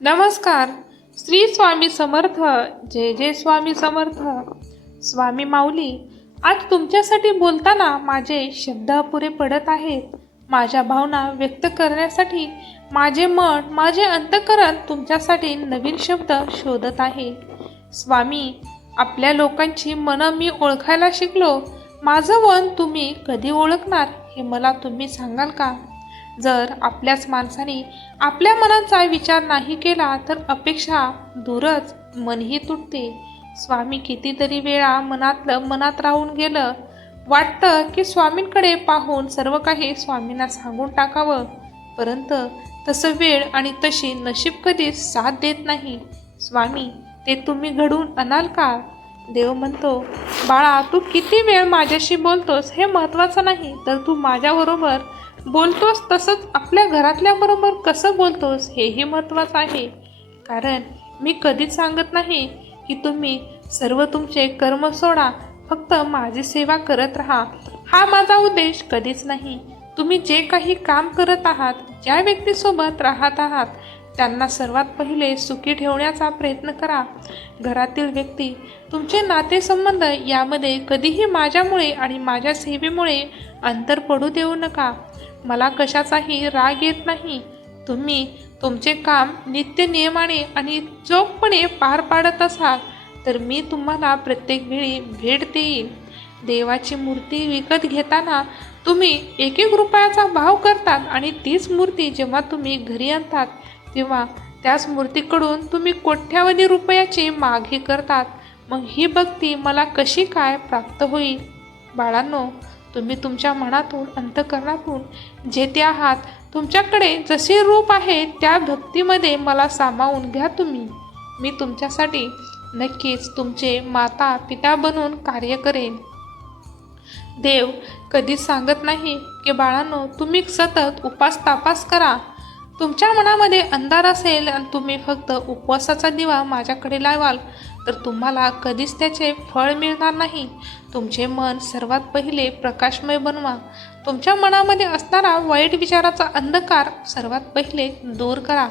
नमस्कार. श्री स्वामी समर्थ जय जय स्वामी समर्थ. स्वामी माऊली आज तुमच्यासाठी बोलताना माझे शब्द अपुरे पडत आहेत. माझ्या भावना व्यक्त करण्यासाठी माझे मन माझे अंतकरण तुमच्यासाठी नवीन शब्द शोधत आहे. स्वामी आपल्या लोकांची मनं मी ओळखायला शिकलो. माझं मन तुम्ही कधी ओळखणार हे मला तुम्ही सांगाल का? जर आपल्याच माणसाने आपल्या मनाचा विचार नाही केला तर अपेक्षा दूरच मनही तुटते. स्वामी कितीतरी वेळा मनातलं मनात राहून गेलं. वाटतं की स्वामींकडे पाहून सर्व काही स्वामींना सांगून टाकावं. परंतु तसं वेळ आणि तशी नशीब कधीच साथ देत नाही. स्वामी ते तुम्ही घडवून आणाल का? देव म्हणतो बाळा तू किती वेळ माझ्याशी बोलतोस हे महत्त्वाचं नाही तर तू माझ्याबरोबर बोलतोस तसंच आपल्या घरातल्याबरोबर कसं बोलतोस हेही महत्त्वाचं आहे. कारण मी कधीच सांगत नाही की तुम्ही सर्व तुमचे कर्म सोडा फक्त माझी सेवा करत राहा. हा माझा उद्देश कधीच नाही. तुम्ही जे काही काम करत आहात ज्या व्यक्तीसोबत राहत आहात त्यांना सर्वात पहिले सुखी ठेवण्याचा प्रयत्न करा. घरातील व्यक्ती तुमचे नातेसंबंध यामध्ये कधीही माझ्यामुळे आणि माझ्या सेवेमुळे अंतर पडू देऊ नका. मला कशाचाही राग येत नाही. तुम्ही तुमचे काम नित्य नियमाने आणि चोखपणे पार पाडत असाल तर मी तुम्हाला प्रत्येक वेळी भेट देईन. देवाची मूर्ती विकत घेताना तुम्ही एक एक रुपयाचा भाव करतात आणि तीच मूर्ती जेव्हा तुम्ही घरी आणतात तेव्हा त्याच मूर्तीकडून तुम्ही कोट्यावधी रुपयाची मागही करतात. मग ही भक्ती मला कशी काय प्राप्त होईल? बाळांनो तुम्ही तुमच्या मनातून अंतकरणातून जेथे आहात तुमच्याकडे जसे रूप आहे त्या भक्तीमध्ये मला सामावून घ्या तुम्ही. मी तुमच्यासाठी नक्कीच तुमचे माता पिता बनून कार्य करेन. देव कधीच सांगत नाही की बाळांनो तुम्ही सतत उपास तापास करा. तुमच्या मनामध्ये अंधार असेल आणि तुम्ही फक्त उपवासाचा दिवा माझ्याकडे लावाल तर तुम्हाला कधीच त्याचे फळ मिळणार नाही. तुमचे मन सर्वात पहिले प्रकाशमय बनवा. तुमच्या मनामध्ये असणारा वाईट विचाराचा अंधकार सर्वात पहिले दूर करा.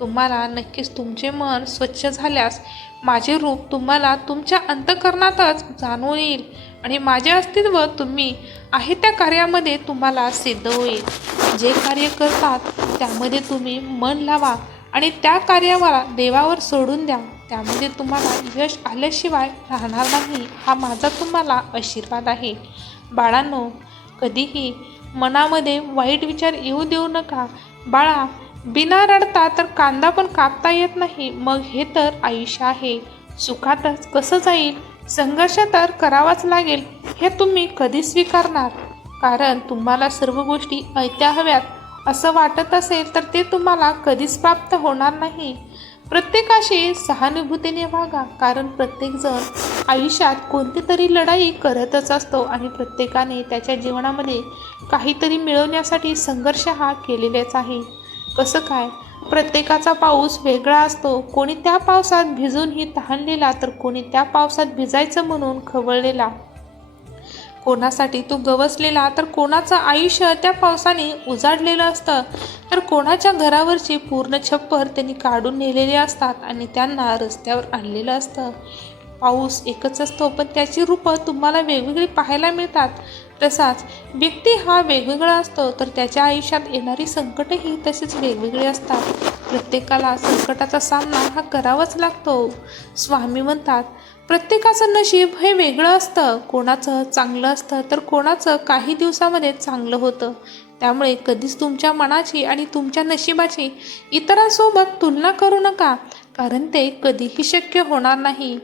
तुम्हाला नक्कीच तुमचे मन स्वच्छ झाल्यास माझे रूप तुम्हाला तुमच्या अंतकरणातच जाणून येईल. आणि माझे अस्तित्व तुम्ही आहे त्या कार्यामध्ये तुम्हाला सिद्ध होईल. जे कार्य करतात त्यामध्ये तुम्ही मन लावा आणि त्या कार्यावर देवावर सोडून द्या. त्यामध्ये तुम्हाला यश आल्याशिवाय राहणार नाही हा माझा तुम्हाला आशीर्वाद आहे. बाळांनो कधीही मनामध्ये वाईट विचार येऊ देऊ नका. बाळा बिना रडता तर कांदा पण कापता येत नाही. मग हे तर आयुष्य आहे. सुखातच कसं जाईल? संघर्ष तर करावाच लागेल हे तुम्ही कधी स्वीकारणार? कारण तुम्हाला सर्व गोष्टी ऐत्या हव्यात. असं वाटत असेल तर ते तुम्हाला कधीच प्राप्त होणार नाही. प्रत्येकाशी सहानुभूतीने वागा कारण प्रत्येकजण आयुष्यात कोणती तरी लढाई करतच असतो आणि प्रत्येकाने त्याच्या जीवनामध्ये काहीतरी मिळवण्यासाठी संघर्ष हा केलेलाच आहे. कसं काय? प्रत्येकाचा पाऊस वेगळा असतो. कोणी त्या पावसात भिजूनही तहानलेला तर कोणी त्या पावसात भिजायचं म्हणून खवळलेला. कोणासाठी तो गवसलेला तर कोणाचं आयुष्य त्या पावसाने उजाडलेलं असतं. तर कोणाच्या घरावरची पूर्ण छप्पर त्यांनी काढून नेलेले असतात आणि त्यांना रस्त्यावर आणलेलं असतं. पाऊस एकच असतो पण त्याची रूपं तुम्हाला वेगवेगळी पाहायला मिळतात. तसाच व्यक्ती हा वेगवेगळा असतो तर त्याच्या आयुष्यात येणारी संकटही तसेच वेगवेगळी असतात. प्रत्येकाला संकटाचा सामना हा करावाच लागतो. स्वामी म्हणतात प्रत्येकाचं नशीब हे वेगळं असतं. कोणाचं चांगलं असतं तर कोणाचं काही दिवसामध्ये चांगलं होतं. त्यामुळे कधीच तुमच्या मनाची आणि तुमच्या नशिबाची इतरांसोबत तुलना करू नका. कारण ते कधीही शक्य होणार नाही.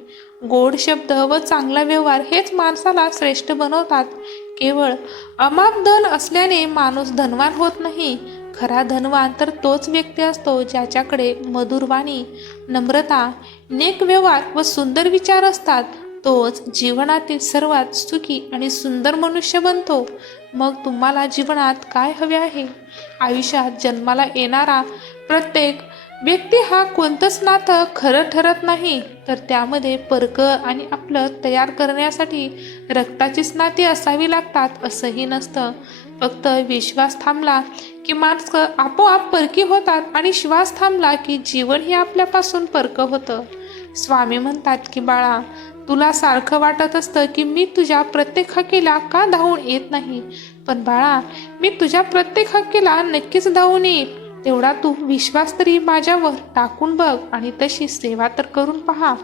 गोड शब्द व चांगला व्यवहार हेच माणसाला श्रेष्ठ बनवतात. केवळ अमाप धन असल्याने माणूस धनवान होत नाही. खरा धनवान तर तोच व्यक्ती असतो ज्याच्याकडे मधुरवाणी नम्रता नेक व्यवहार व सुंदर विचार असतात. तोच जीवनातील सर्वात सुखी आणि सुंदर मनुष्य बनतो. मग तुम्हाला जीवनात काय हवे आहे? आयुष्यात जन्माला येणारा प्रत्येक व्यक्ती हा कोणतंच नातं खरं ठरत नाही तर त्यामध्ये परक आणि आपलं तयार करण्यासाठी रक्ताचीच नाती असावी लागतात असंही नसतं. फक्त विश्वास थांबला की माणसं आपोआप परकी होतात आणि श्वास थांबला की जीवन हे आपल्यापासून परकं होतं. स्वामी म्हणतात की बाळा तुला सारखं वाटत असतं की मी तुझ्या प्रत्येक हक्कीला का धावून येत नाही? पण बाळा मी तुझ्या प्रत्येक हक्कीला नक्कीच धावून येईल तेवढा तू विश्वास तरी माझ्यावर टाकून बघ आणि तशी सेवा तर करून पहा.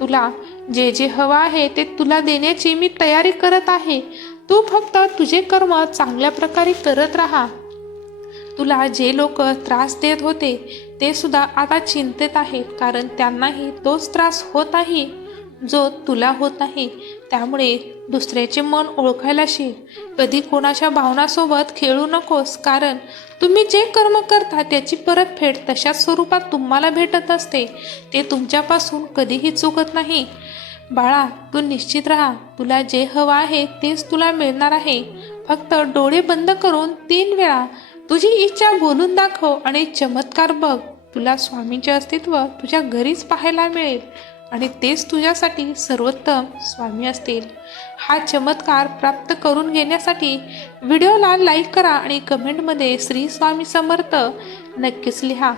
तुला जे जे हवं आहे ते तुला देण्याची मी तयारी करत आहे. तू फक्त तुझे कर्म चांगल्या प्रकारे करत राहा. तुला जे लोक त्रास देत होते ते सुद्धा आता चिंतेत आहेत कारण त्यांनाही तोच त्रास होत आहे. जो तुला होत नाही त्यामुळे दुसऱ्याचे मन ओळखायला शिक. कधी कोणाच्या भावनासोबत खेळू नकोस कारण तुम्ही जे कर्म करता त्याची परतफेड तशाच स्वरूपात तुम्हाला भेटत असते. ते तुमच्यापासून कधीही चुकत नाही. बाळा तू निश्चित राहा तुला जे हवं आहे तेच तुला मिळणार आहे. फक्त डोळे बंद करून तीन वेळा तुझी इच्छा बोलून दाखव आणि चमत्कार बघ. तुला स्वामींचे अस्तित्व तुझ्या घरीच पाहायला मिळेल. आणि तेच तुझ्यासाठी सर्वोत्तम स्वामी असतील. हा चमत्कार प्राप्त करून घेण्यासाठी व्हिडिओला लाईक करा आणि कमेंटमध्ये श्री स्वामी समर्थ नक्कीच लिहा.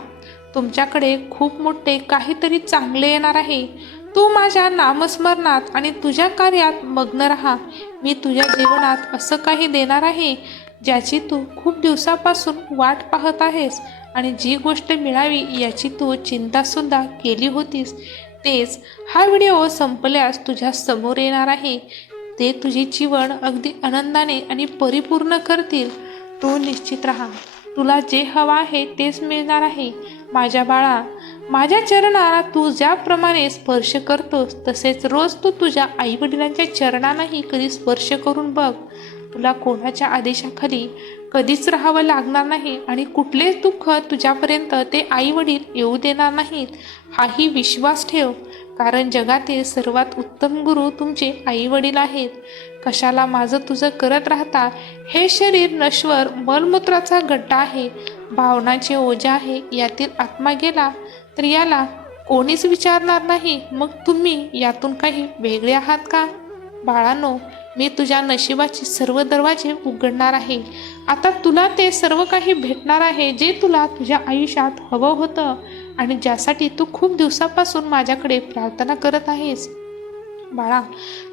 तुमच्याकडे खूप मोठे काहीतरी चांगले येणार आहे. तू माझ्या नामस्मरणात आणि तुझ्या कार्यात मग्न राहा. मी तुझ्या जीवनात असं काही देणार आहे ज्याची तू खूप दिवसापासून वाट पाहत आहेस आणि जी गोष्ट मिळावी याची तू चिंतासुद्धा केली होतीस तेच हा व्हिडिओ संपल्यास तुझ्या समोर येणार आहे. ते तुझे जीवन अगदी आनंदाने आणि परिपूर्ण करतील. तू निश्चित राहा. तुला जे हवं आहे तेच मिळणार आहे. माझ्या बाळा माझ्या चरणाला तू ज्याप्रमाणे स्पर्श करतोस तसेच रोज तू तुझ्या आईवडिलांच्या चरणांनाही कधी स्पर्श करून बघ. तुला कोणाच्या आदेशाखाली कधीच राहावं लागणार नाही आणि कुठलेच दुःख तुझ्यापर्यंत ते आई वडील येऊ देणार नाहीत हाही विश्वास ठेव. कारण जगातील सर्वात उत्तम गुरु तुमचे आई वडील आहेत. कशाला माझं तुझं करत राहता? हे शरीर नश्वर मलमूत्राचा गड्डा आहे. भावनाचे ओझा आहे. यातील आत्मा गेला तर याला कोणीच विचारणार नाही. मग तुम्ही यातून काही वेगळे आहात का? बाळांनो मी तुझ्या नशिबाचे सर्व दरवाजे उघडणार आहे. आता तुला ते सर्व काही भेटणार आहे जे तुला तुझ्या आयुष्यात हवं होतं आणि ज्यासाठी तू खूप दिवसापासून माझ्याकडे प्रार्थना करत आहेस. बाळा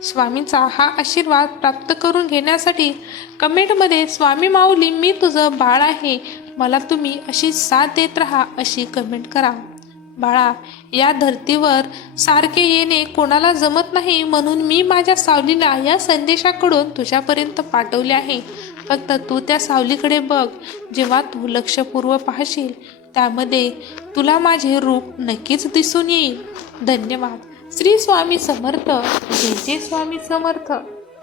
स्वामींचा हा आशीर्वाद प्राप्त करून घेण्यासाठी कमेंटमध्ये स्वामी माऊली मी तुझं बाळ आहे. मला तुम्ही अशी साथ देत राहा अशी कमेंट करा. बाळा या धर्तीवर सारखे येणे कोणाला जमत नाही म्हणून मी माझ्या सावलीला या संदेशाकडून तुझ्यापर्यंत पाठवले आहे. फक्त तू त्या सावलीकडे बघ जेव्हा तू लक्षपूर्व पाहशील त्यामध्ये तुला माझे रूप नक्कीच दिसून येईल. धन्यवाद. श्री स्वामी समर्थ. जय जय स्वामी समर्थ.